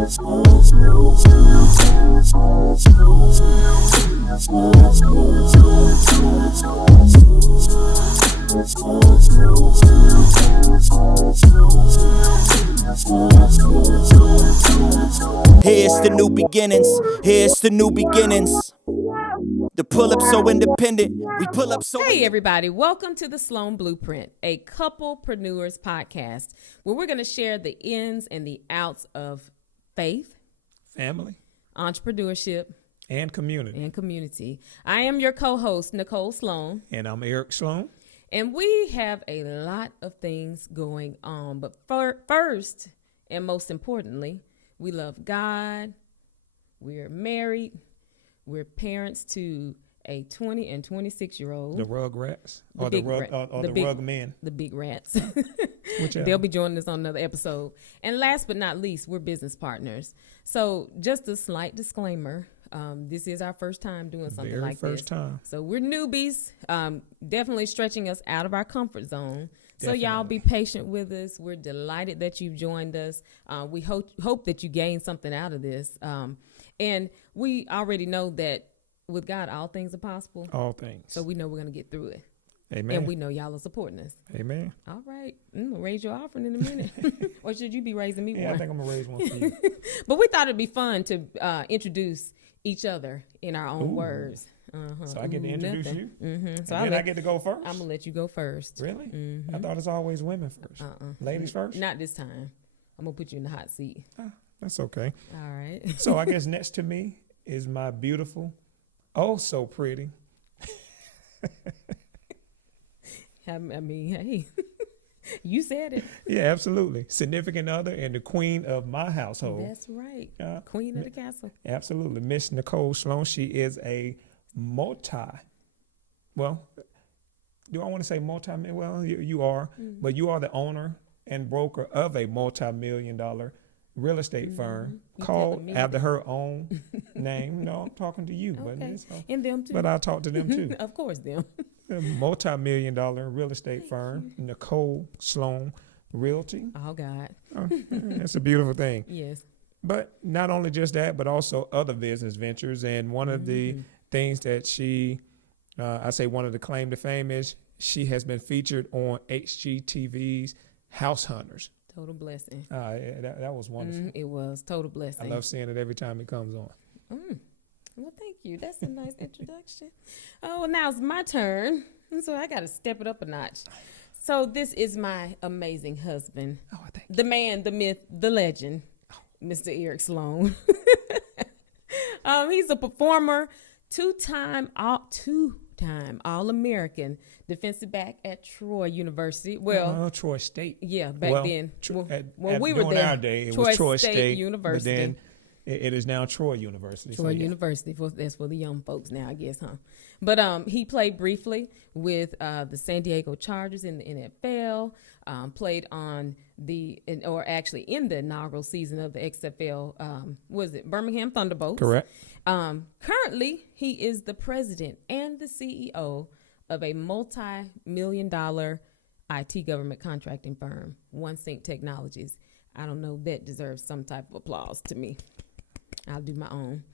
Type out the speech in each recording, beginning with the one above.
Here's the new beginnings. Here's the new beginnings. The pull up so independent. We pull up so. Hey everybody, welcome to the Sloan Blueprint, a couplepreneurs podcast where we're going to share the ins and the outs of faith, family, entrepreneurship, and community. I am your co-host, Nicole Sloan. And I'm Eric Sloan. And we have a lot of things going on. But first and most importantly, we love God. We're married. We're parents to a 20 and 26-year-old. The rug rats? The rug men? The big rats. Whichever. They'll be joining us on another episode. And last but not least, we're business partners. So just a slight disclaimer. This is our first time doing something like this. Very first time. So we're newbies, definitely stretching us out of our comfort zone. Definitely. So y'all be patient with us. We're delighted that you've joined us. We hope that you gain something out of this. And we already know that with God, all things are possible. All things. So we know we're going to get through it. Amen. And we know y'all are supporting us. Amen. All right. I'm going to raise your offering in a minute. Or should you be raising me one? I think I'm going to raise one for you. But we thought it'd be fun to introduce each other in our own words. So I get to introduce you? Mm-hmm. So I get to go first? I'm going to let you go first. Really? Mm-hmm. I thought it's always women first. Ladies first? Not this time. I'm going to put you in the hot seat. That's okay. All right. So I guess next to me is my beautiful, oh so pretty. I mean, hey, you said it. Yeah, absolutely. Significant other and the queen of my household. That's right. Queen of the castle. Absolutely. Miss Nicole Sloan. She is a well, do I want to say well, you are, but you are the owner and broker of a multi-million-dollar real estate firm called after her own name. No, I'm talking to you, okay. And them too. But I'll talk to them too. Of course, them. A multi-million-dollar real estate firm, Nicole Sloan Realty. Oh God, that's a beautiful thing. Yes. But not only just that, but also other business ventures. And one of the things that she, I say one of the claim to fame is she has been featured on HGTV's House Hunters. Total blessing. That was wonderful. It was total blessing. I love seeing it every time it comes on. Well, thank you. That's a nice introduction. Oh, well, now it's my turn. So I got to step it up a notch. So this is my amazing husband. Oh, thank you. The man, the myth, the legend, Mr. Eric Sloan. He's a performer, two-time All-American defensive back at Troy University. Well, Troy State. Yeah, back then. When we were there, our day, it was Troy State University. But then it is now Troy University. Troy University. That's for the young folks now, I guess, huh? But he played briefly with the San Diego Chargers in the NFL. Played on in the inaugural season of the XFL. Was it Birmingham Thunderbolts? Correct. Currently, he is the president and the CEO of a multi-million-dollar IT government contracting firm, OneSync Technologies. I don't know, that deserves some type of applause to me. I'll do my own.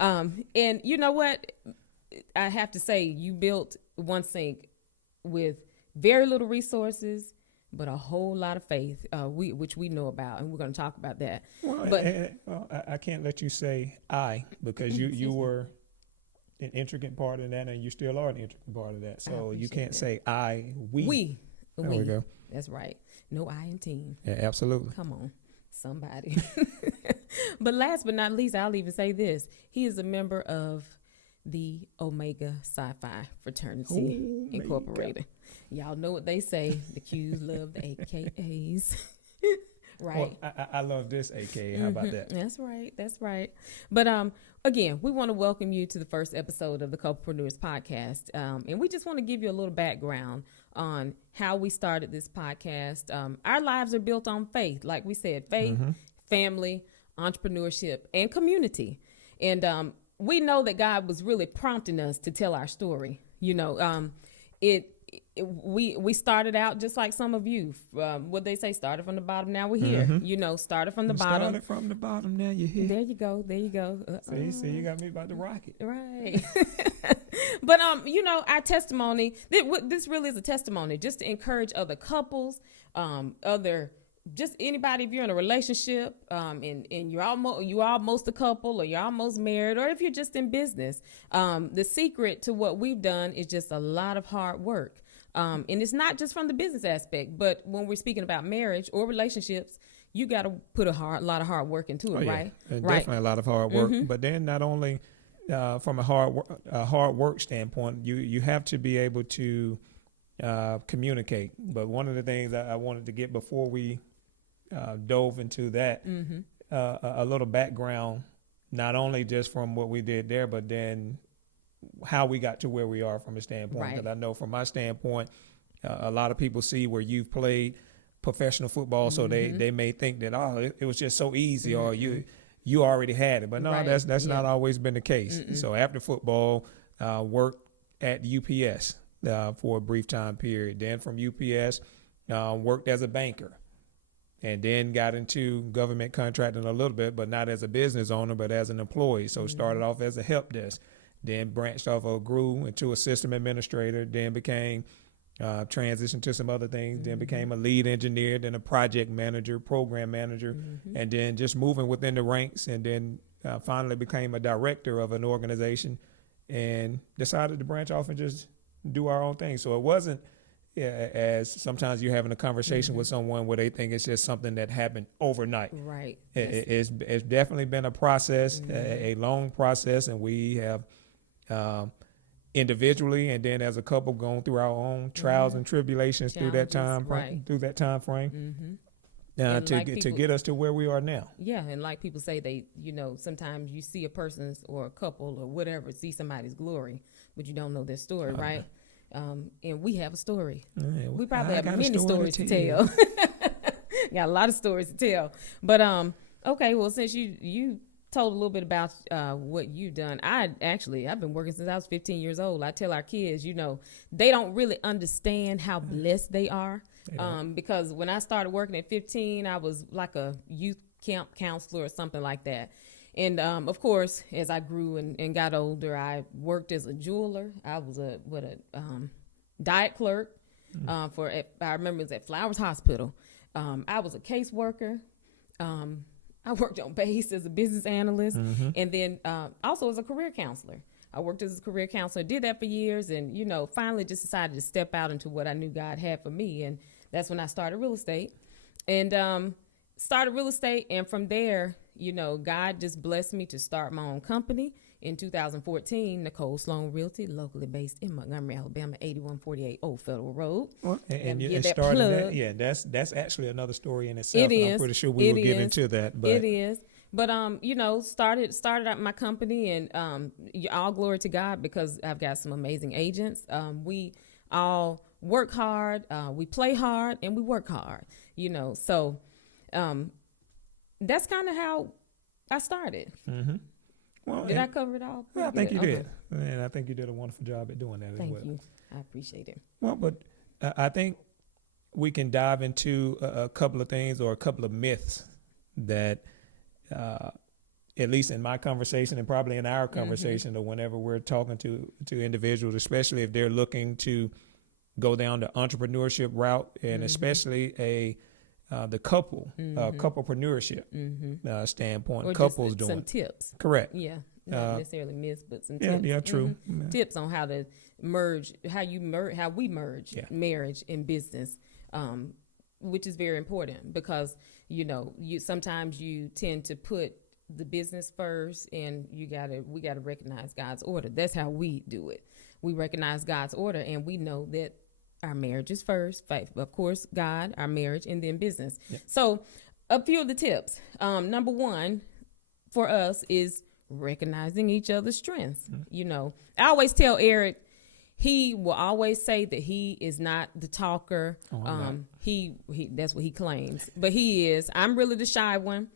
And you know what? I have to say, you built OneSync with very little resources, but a whole lot of faith, which we know about, and we're going to talk about that. Well, but I can't let you say I, because you were an intricate part of that, and you still are an intricate part of that. So you can't say I, we. There we go. That's right. No I in team. Yeah, absolutely. Come on, somebody. But last but not least, I'll even say this. He is a member of the Omega Sci-Fi Fraternity Incorporated. Y'all know what they say. The Q's love the AKAs. Right. Well, I love this AKA. How about that? That's right. But again, we want to welcome you to the first episode of the Couplepreneurs podcast. And we just want to give you a little background on how we started this podcast. Our lives are built on faith. Like we said, faith, family, entrepreneurship, and community. And we know that God was really prompting us to tell our story. You know, we started out just like some of you. What they say, started from the bottom. Now we're here. Mm-hmm. Started from the bottom. Started from the bottom. Now you're here. There you go. There you go. See, you got me about to rock it. Right. But our testimony. This really is a testimony, just to encourage other couples, just anybody. If you're in a relationship, and you're almost a couple, or you're almost married, or if you're just in business, the secret to what we've done is just a lot of hard work. And it's not just from the business aspect, but when we're speaking about marriage or relationships, you got to put a lot of hard work into it, right? And right. Definitely a lot of hard work. Mm-hmm. But then not only from a hard work standpoint, you have to be able to communicate. But one of the things I wanted to get before we dove into that, mm-hmm. A little background, not only just from what we did there, but then how we got to where we are from a standpoint. Because I know from my standpoint, a lot of people see where you've played professional football, so mm-hmm. they may think that it was just so easy, mm-hmm. or you already had it. But no, right. that's not always been the case. Mm-mm. So after football, worked at UPS for a brief time period. Then from UPS, worked as a banker. And then got into government contracting a little bit, but not as a business owner, but as an employee. So started off as a help desk, then branched off or grew into a system administrator, then became transitioned to some other things, then became a lead engineer, then a project manager, program manager, and then just moving within the ranks, and then finally became a director of an organization and decided to branch off and just do our own thing. So it wasn't as sometimes you're having a conversation with someone where they think it's just something that happened overnight. Right. It's definitely been a process, a long process, and we have individually and then as a couple gone through our own trials and tribulations through that time frame to get us to where we are now. Yeah, and like people say, sometimes you see a person's or a couple or whatever, see somebody's glory, but you don't know their story, right? And we have a story. Yeah, we probably have many stories to tell. Got a lot of stories to tell. But okay, well, since you told a little bit about what you've done, I've been working since I was 15 years old. I tell our kids, they don't really understand how blessed they are. Because when I started working at 15, I was like a youth camp counselor or something like that. And, of course, as I grew and got older, I worked as a jeweler. I was a diet clerk I remember it was at Flowers Hospital. I was a caseworker. I worked on base as a business analyst, and then also as a career counselor. I worked as a career counselor, did that for years, and, finally just decided to step out into what I knew God had for me. And that's when I started real estate. And from there, God just blessed me to start my own company. In 2014, Nicole Sloan REALTY, locally based in Montgomery, Alabama, 8148 Old Federal Road. Well, and you started that. Yeah, that's actually another story in itself. I'm pretty sure we will get into that. But it is. But started out my company, and all glory to God because I've got some amazing agents. We all work hard, we play hard, and we work hard. So that's kind of how I started. Mm-hmm. Well, did I cover it all? Well, I think you did. And I think you did a wonderful job at doing that as well. Thank you. I appreciate it. Well, but I think we can dive into a couple of things or a couple of myths that, at least in my conversation and probably in our conversation or whenever we're talking to individuals, especially if they're looking to go down the entrepreneurship route and especially the couplepreneurship standpoint, or couples just doing some tips. Correct. Yeah, not necessarily myths, but some tips. Yeah, true. Tips on how to merge, how we merge marriage and business, which is very important because you sometimes you tend to put the business first, and we gotta recognize God's order. That's how we do it. We recognize God's order, and we know that our marriage is first, of course, God, our marriage, and then business. Yep. So a few of the tips. Number one for us is recognizing each other's strengths. I always tell Eric, he will always say that he is not the talker. He that's what he claims, but he is. I'm really the shy one.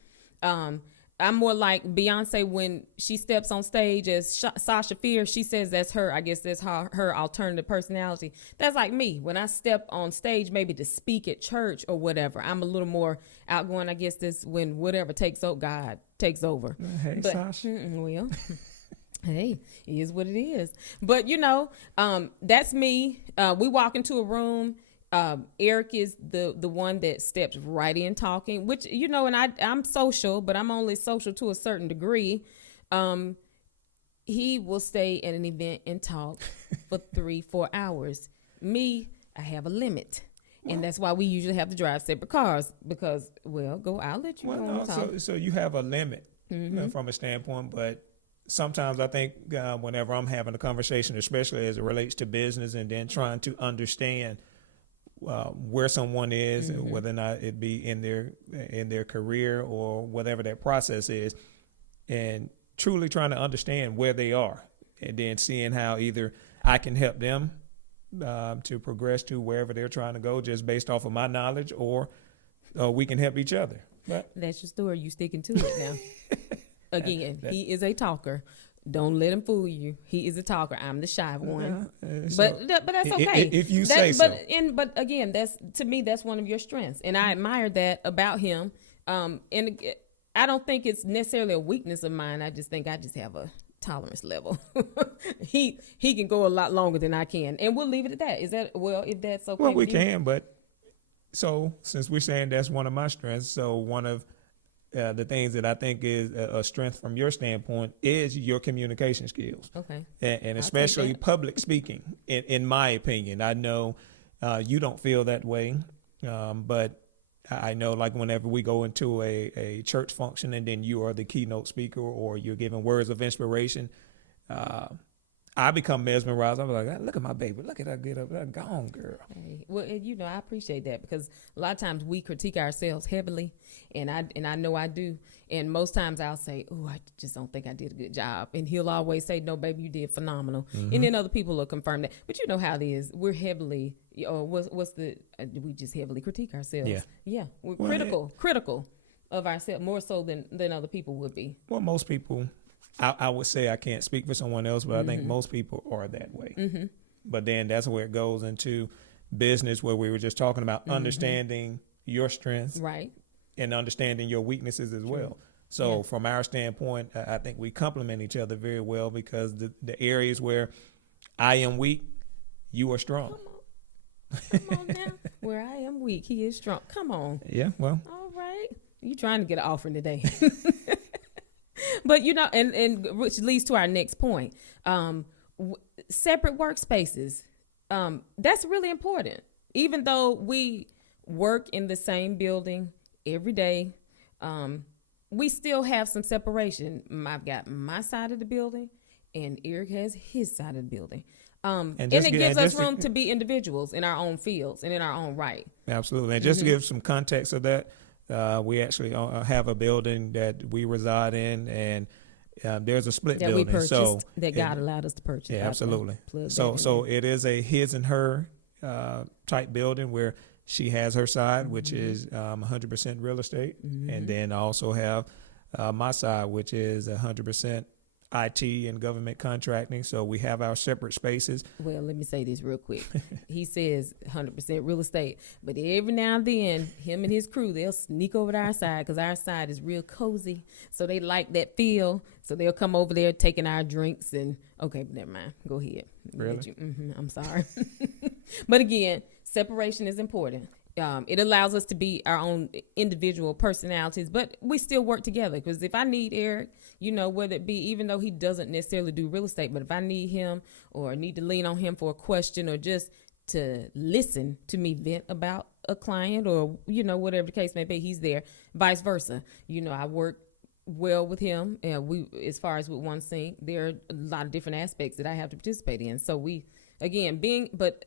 I'm more like Beyonce when she steps on stage as Sasha Fierce. She says that's her. I guess that's her alternative personality. That's like me. When I step on stage, maybe to speak at church or whatever, I'm a little more outgoing. I guess that's when whatever takes over, God takes over. Hey, but, Sasha. Well, hey, it is what it is. But, that's me. We walk into a room. Eric is the one that steps right in talking, which, and I'm social, but I'm only social to a certain degree. He will stay at an event and talk for 3-4 hours. Me, I have a limit. And that's why we usually have to drive separate cars because, I'll let you go and talk. So you have a limit from a standpoint, but sometimes I think whenever I'm having a conversation, especially as it relates to business and then trying to understand where someone is, whether or not it be in their career or whatever that process is, and truly trying to understand where they are, and then seeing how either I can help them to progress to wherever they're trying to go, just based off of my knowledge, or we can help each other. But that's your story. You sticking to it now. Again, he is a talker. Don't let him fool you. He is a talker. I'm the shy one. But that's okay. If you say so. But again, to me, that's one of your strengths. And I admire that about him. And I don't think it's necessarily a weakness of mine. I just think I just have a tolerance level. He can go a lot longer than I can. And we'll leave it at that. Is that, if that's okay? Well, we can, but so since we're saying that's one of my strengths, so one of the things that I think is a strength from your standpoint is your communication skills. Okay. And especially public speaking, in my opinion. I know you don't feel that way, but I know like whenever we go into a church function and then you are the keynote speaker or you're giving words of inspiration, I become mesmerized. I'm like, look at my baby. Look at her get up. Go on, girl. Hey, well, I appreciate that because a lot of times we critique ourselves heavily, and I know I do. And most times I'll say, "Oh, I just don't think I did a good job," and he'll always say, "No, baby, you did phenomenal." And then other people will confirm that. But you know how it is. We're heavily, we just heavily critique ourselves. Yeah. We're critical of ourselves more so than other people would be. Well, most people. I would say I can't speak for someone else, but I think most people are that way. But then that's where it goes into business, where we were just talking about understanding your strengths, right, and understanding your weaknesses as well. So from our standpoint, I think we complement each other very well because the areas where I am weak, you are strong. Come on now. Where I am weak, he is strong. Come on. Yeah, well. All right. You trying to get an offering today. But, and which leads to our next point, separate workspaces. That's really important. Even though we work in the same building every day, we still have some separation. I've got my side of the building and Eric has his side of the building. And it gives us room to be individuals in our own fields and in our own right. Absolutely. And just to give some context of that, we actually have a building that we reside in, and there's a split building. We purchased, that God allowed us to purchase. Yeah, absolutely. So it is a his and her type building where she has her side, which is 100% real estate, and then I also have my side, which is 100% IT and government contracting. So we have our separate spaces. Well, let me say this real quick. He says 100% real estate, but every now and then, him and his crew, they'll sneak over to our side because our side is real cozy. So they like that feel. So they'll come over there taking our drinks and, okay, but never mind. Go ahead. Really? I'm sorry. But again, separation is important. It allows us to be our own individual personalities, but we still work together. Because if I need Eric, whether it be, even though he doesn't necessarily do real estate, but if I need him or need to lean on him for a question or just to listen to me vent about a client or, whatever the case may be, he's there. Vice versa. I work well with him. And as far as with One Sync, there are a lot of different aspects that I have to participate in. So but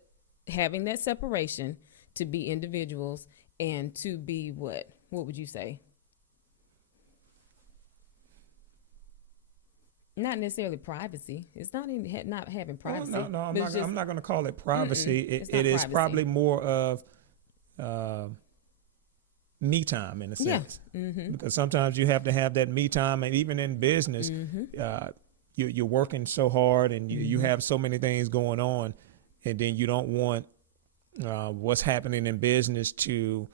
having that separation to be individuals and to be what would you say? Not necessarily privacy. It's not not having privacy. No, I'm not going to call it privacy. It is probably more of me time in a sense. Mm-hmm. Because sometimes you have to have that me time, and even in business, you're working so hard and you have so many things going on, and then you don't want what's happening in business to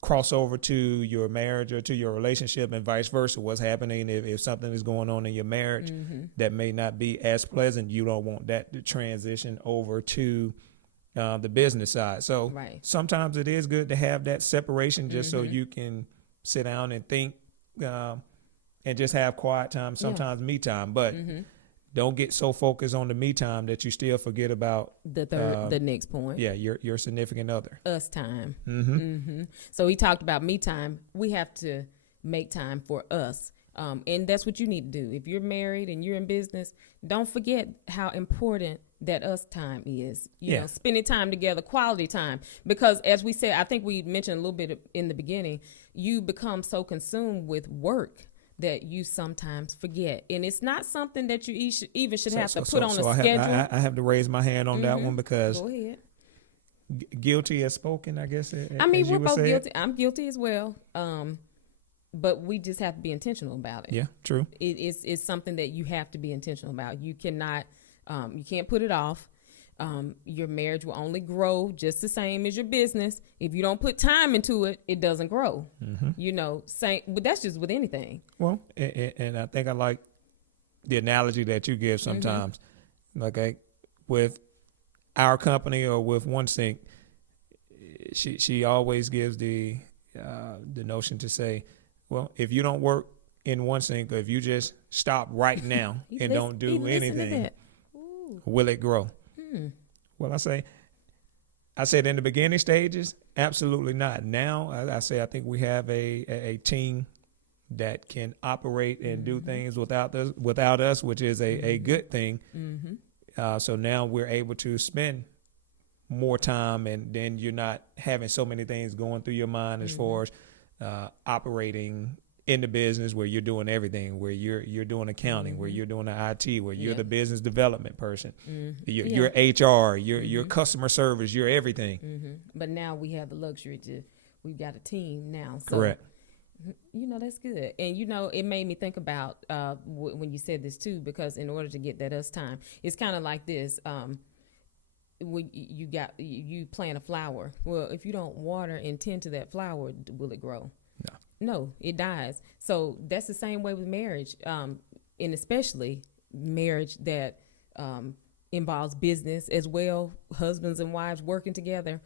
cross over to your marriage or to your relationship, and vice versa. What's happening if something is going on in your marriage that may not be as pleasant, you don't want that to transition over to the business side. So sometimes it is good to have that separation just so you can sit down and think and just have quiet time, sometimes me time. But don't get so focused on the me time that you still forget about the next point. Yeah, your significant other. Us time. So he talked about me time. We have to make time for us. And that's what you need to do. If you're married and you're in business, don't forget how important that us time is. You know, spending time together, quality time. Because as we said, I think we mentioned a little bit in the beginning, you become so consumed with work that you sometimes forget. And it's not something that you even should have to put on a schedule. I have to raise my hand on that one because go ahead. Guilty as spoken, I guess. I mean, we're both guilty. I'm guilty as well. But we just have to be intentional about it. Yeah, true. It's something that you have to be intentional about. You cannot, you can't put it off. Your marriage will only grow just the same as your business. If you don't put time into it, it doesn't grow. You know, but that's just with anything. Well, and I think I like the analogy that you give sometimes. Like with our company or with One Sync, she always gives the notion to say, well, if you don't work in One Sync, or if you just stop right now and don't do anything, will it grow? Well, I said in the beginning stages, absolutely not. Now, I say I think we have a team that can operate and do things without us, which is a good thing. So now we're able to spend more time, and then you're not having so many things going through your mind as far as operating in the business where you're doing everything, where you're doing accounting, where you're doing the IT, where you're the business development person, you're HR, you're customer service, you're everything. But now we have the luxury we've got a team now. So, correct. You know, that's good. And, you know, it made me think about when you said this too, because in order to get that us time, it's kind of like this. When you plant a flower. Well, if you don't water and tend to that flower, will it grow? No, it dies. So that's the same way with marriage, and especially marriage that involves business as well. Husbands and wives working together.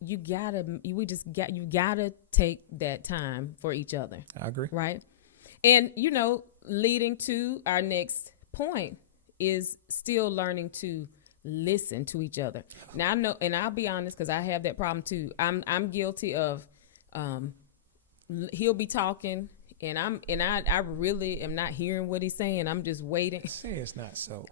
You gotta take that time for each other. I agree. Right, and you know, leading to our next point is still learning to listen to each other. Now I know, and I'll be honest, because I have that problem too. I'm guilty of. He'll be talking, and I really am not hearing what he's saying. I'm just waiting. Say it's not so.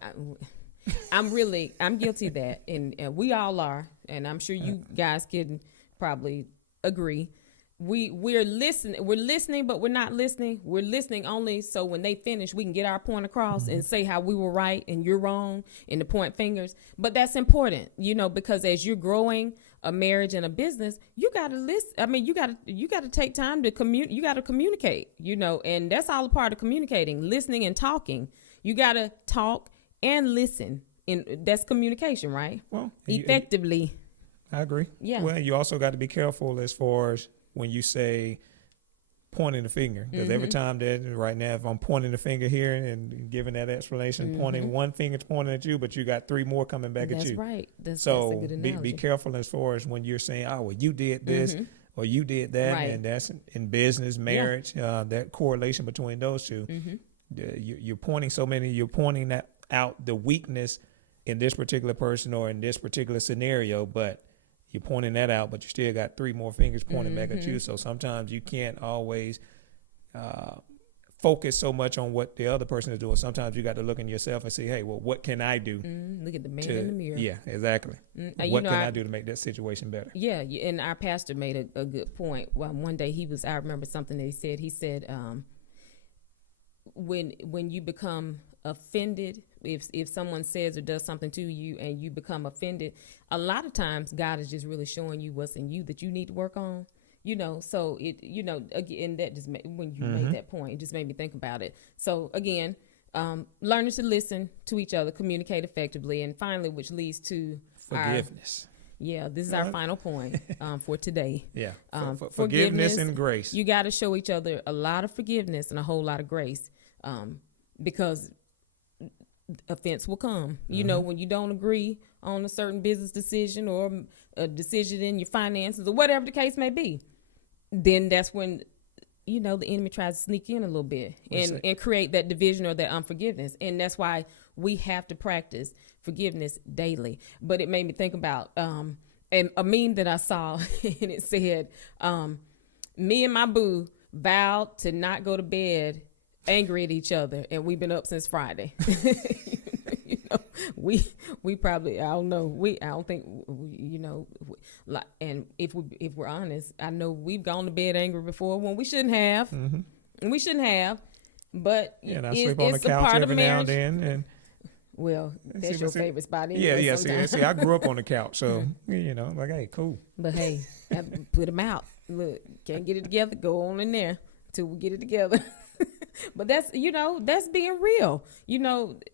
I'm guilty of that, and we all are, and I'm sure you guys can probably agree. We're listening, but we're not listening. We're listening only so when they finish, we can get our point across and say how we were right and you're wrong, and to point fingers. But that's important, you know, because as you're growing a marriage and a business, you got to listen. I mean, you got to take time to communicate. You got to communicate, you know, and that's all a part of communicating, listening and talking. You got to talk and listen, and that's communication, right? Well, effectively. I agree. Yeah. Well, you also got to be careful as far as when you say pointing the finger, because every time that right now, if I'm pointing the finger here and giving that explanation, pointing one finger's pointing at you, but you got three more coming back at you. That's right. That's a good analogy. Be careful as far as when you're saying, oh, well, you did this or you did that, Right. and that's in business, marriage, that correlation between those two. You're pointing you're pointing that out the weakness in this particular person or in this particular scenario, but you're pointing that out, but you still got three more fingers pointing back at you. So sometimes you can't always focus so much on what the other person is doing. Sometimes you got to look in yourself and say, hey, well, what can I do? Look at the man in the mirror. Yeah, exactly. What can I do to make that situation better? Yeah, and our pastor made a good point. Well, one day I remember something that he said. He said, when you become offended, if someone says or does something to you and you become offended, a lot of times God is just really showing you what's in you that you need to work on. So again, that just when you made that point, it just made me think about it. So again, learning to listen to each other, communicate effectively, and finally, which leads to forgiveness. This is our final point for today. Yeah, forgiveness and grace. You got to show each other a lot of forgiveness and a whole lot of grace, because offense will come. When you don't agree on a certain business decision or a decision in your finances or whatever the case may be, then that's when the enemy tries to sneak in a little bit and create that division or that unforgiveness. And that's why we have to practice forgiveness daily. But it made me think about and a meme that I saw, and it said, me and my boo vowed to not go to bed angry at each other, and we've been up since Friday. We probably, I don't think, and if we're honest, I know we've gone to bed angry before when we shouldn't have. And we shouldn't have, but and I sleep on the couch every now and then. And well, that's your favorite spot. Yeah. See, I grew up on the couch, so like, hey, cool. But hey, put them out. Look, can't get it together. Go on in there till we get it together. But that's being real.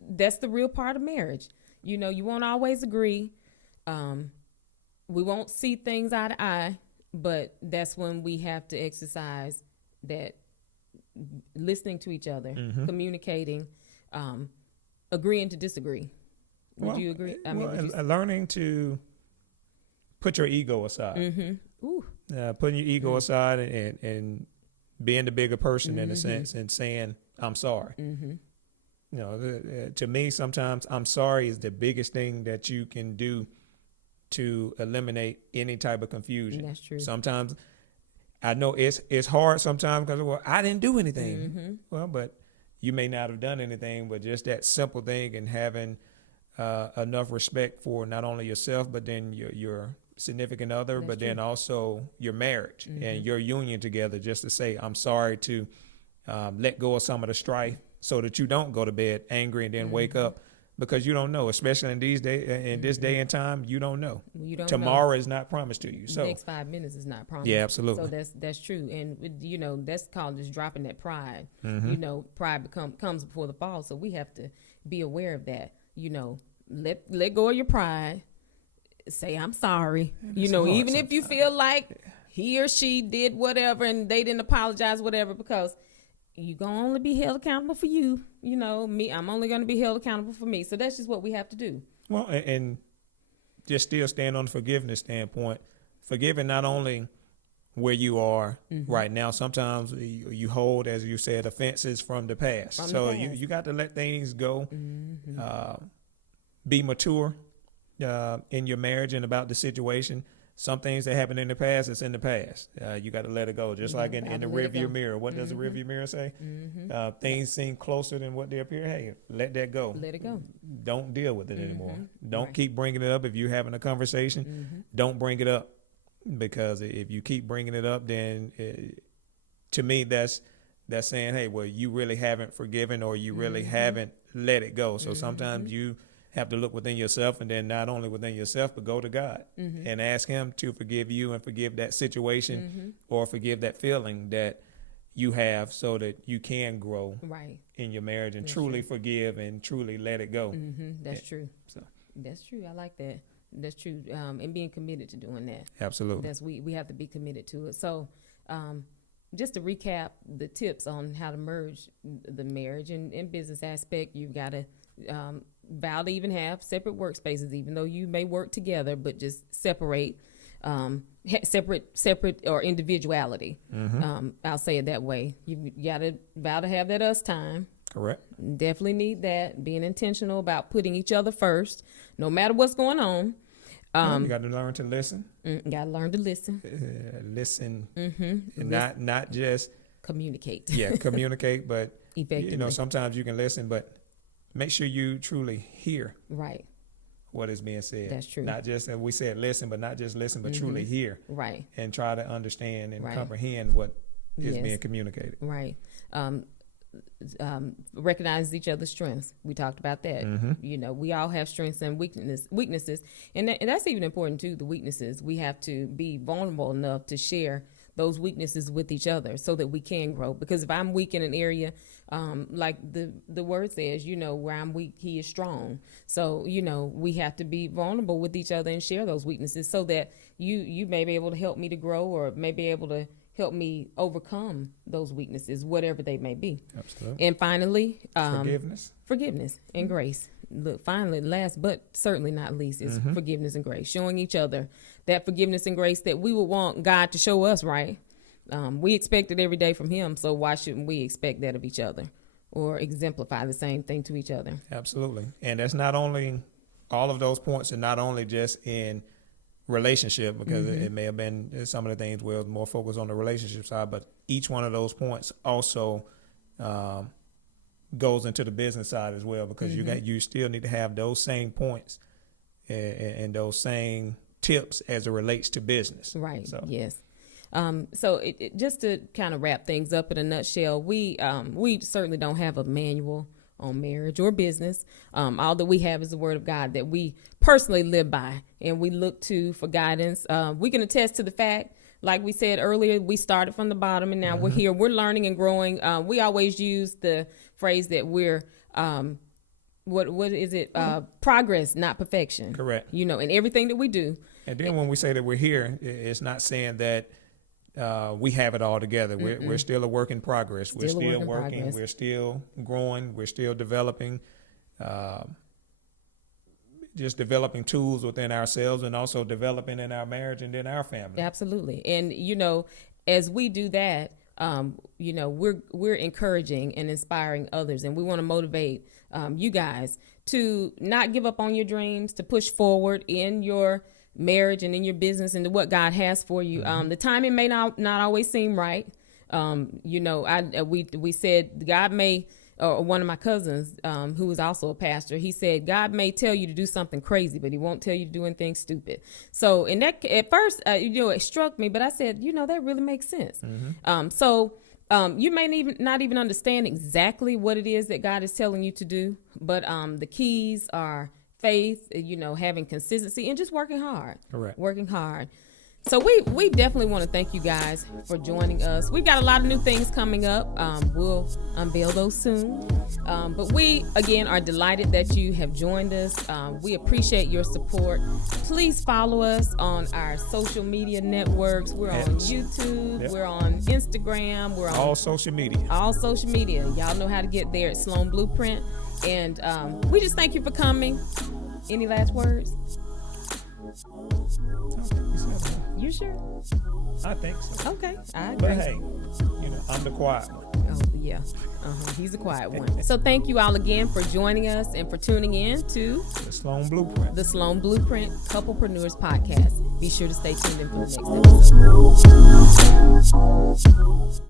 That's the real part of marriage. You won't always agree. We won't see things eye to eye, but that's when we have to exercise that listening to each other, communicating, agreeing to disagree. Would you agree? Learning to put your ego aside. Putting your ego aside and being the bigger person in a sense, and saying, I'm sorry. To me, sometimes I'm sorry is the biggest thing that you can do to eliminate any type of confusion. That's true. Sometimes I know it's hard sometimes because, I didn't do anything. Well, but you may not have done anything, but just that simple thing and having enough respect for not only yourself, but then your significant other, but then also your marriage and your union together, just to say, I'm sorry, to let go of some of the strife so that you don't go to bed angry and then wake up, because you don't know, especially in these days, in this day and time, you don't know. Tomorrow is not promised to you. So the next 5 minutes is not promised. Yeah, absolutely. So that's true. And that's called just dropping that pride. Pride comes before the fall. So we have to be aware of that. Let go of your pride. Say, I'm sorry. Even if you feel like he or she did whatever and they didn't apologize, whatever, because you're going to only be held accountable for you. Me, I'm only going to be held accountable for me. So that's just what we have to do. Well, and just still stand on the forgiveness standpoint, forgiving not only where you are right now. Sometimes you hold, as you said, offenses from the past. You got to let things go, be mature in your marriage and about the situation. Some things that happened in the past, it's in the past. You got to let it go. Just like in the rearview mirror. What does the rearview mirror say? Things seem closer than what they appear. Hey, let that go. Let it go. Don't deal with it anymore. Don't keep bringing it up. If you're having a conversation, don't bring it up. Because if you keep bringing it up, then to me, that's saying, hey, well, you really haven't forgiven, or you really haven't let it go. So sometimes you have to look within yourself, and then not only within yourself, but go to God and ask him to forgive you and forgive that situation or forgive that feeling that you have, so that you can grow in your marriage and truly forgive and truly let it go. That's true. So that's true. I like that. That's true. And being committed to doing that. Absolutely. We have to be committed to it. So just to recap the tips on how to merge the marriage and business aspect, you've got to vow to even have separate workspaces, even though you may work together, but just separate or individuality. I'll say it that way. You got to vow to have that us time. Correct. Definitely need that. Being intentional about putting each other first, no matter what's going on. You got to learn to listen. Got to learn to listen. Listen, and not just communicate. Yeah, communicate, but effectively. Sometimes you can listen, but make sure you truly hear what is being said. That's true. Not just, as we said, listen, but not just listen, but truly hear. And try to understand and comprehend what is being communicated. recognize each other's strengths. We talked about that. We all have strengths and weaknesses, and that's even important too. The weaknesses, we have to be vulnerable enough to share those weaknesses with each other so that we can grow. Because if I'm weak in an area, like the word says, where I'm weak, he is strong. So, we have to be vulnerable with each other and share those weaknesses so that you may be able to help me to grow, or may be able to help me overcome those weaknesses, whatever they may be. Absolutely. And finally, forgiveness and grace. Look, finally, last but certainly not least, is forgiveness and grace. Showing each other that forgiveness and grace that we would want God to show us, right? We expect it every day from him, so why shouldn't we expect that of each other, or exemplify the same thing to each other? Absolutely. And that's not only, all of those points are not only just in relationship, because it may have been some of the things where more focused on the relationship side, but each one of those points also goes into the business side as well, because you still need to have those same points and those same tips as it relates to business. Right. So. Yes. So just to kind of wrap things up in a nutshell, we certainly don't have a manual on marriage or business. All that we have is the word of God that we personally live by and we look to for guidance. We can attest to the fact, like we said earlier, we started from the bottom and now we're here. We're learning and growing. We always use the phrase that we're what is it? Progress, not perfection. Correct. In everything that we do. And then when we say that we're here, it's not saying that we have it all together. We're still a work in progress. We're still working. We're still growing. We're still developing, just developing tools within ourselves, and also developing in our marriage and in our family. Absolutely. And, as we do that, we're encouraging and inspiring others, and we want to motivate you guys to not give up on your dreams, to push forward in your marriage and in your business and to what God has for you. The timing may not always seem right. We said God may, or one of my cousins, who was also a pastor, he said, God may tell you to do something crazy, but he won't tell you to do anything stupid. So in that, at first, it struck me, but I said, that really makes sense. You may not even understand exactly what it is that God is telling you to do, but the keys are faith, having consistency and just working hard. Correct. Working hard. So we definitely want to thank you guys for joining us. We've got a lot of new things coming up. We'll unveil those soon. But we, again, are delighted that you have joined us. We appreciate your support. Please follow us on our social media networks. We're on YouTube. Yep. We're on Instagram. We're on all social media. All social media. Y'all know how to get there at Sloan Blueprint. And we just thank you for coming. Any last words? You sure? I think so. Okay. But hey, I'm the quiet one. Oh, yeah. He's a quiet one. So thank you all again for joining us and for tuning in to The Sloan Blueprint. The Sloan Blueprint Couplepreneurs Podcast. Be sure to stay tuned in for the next episode.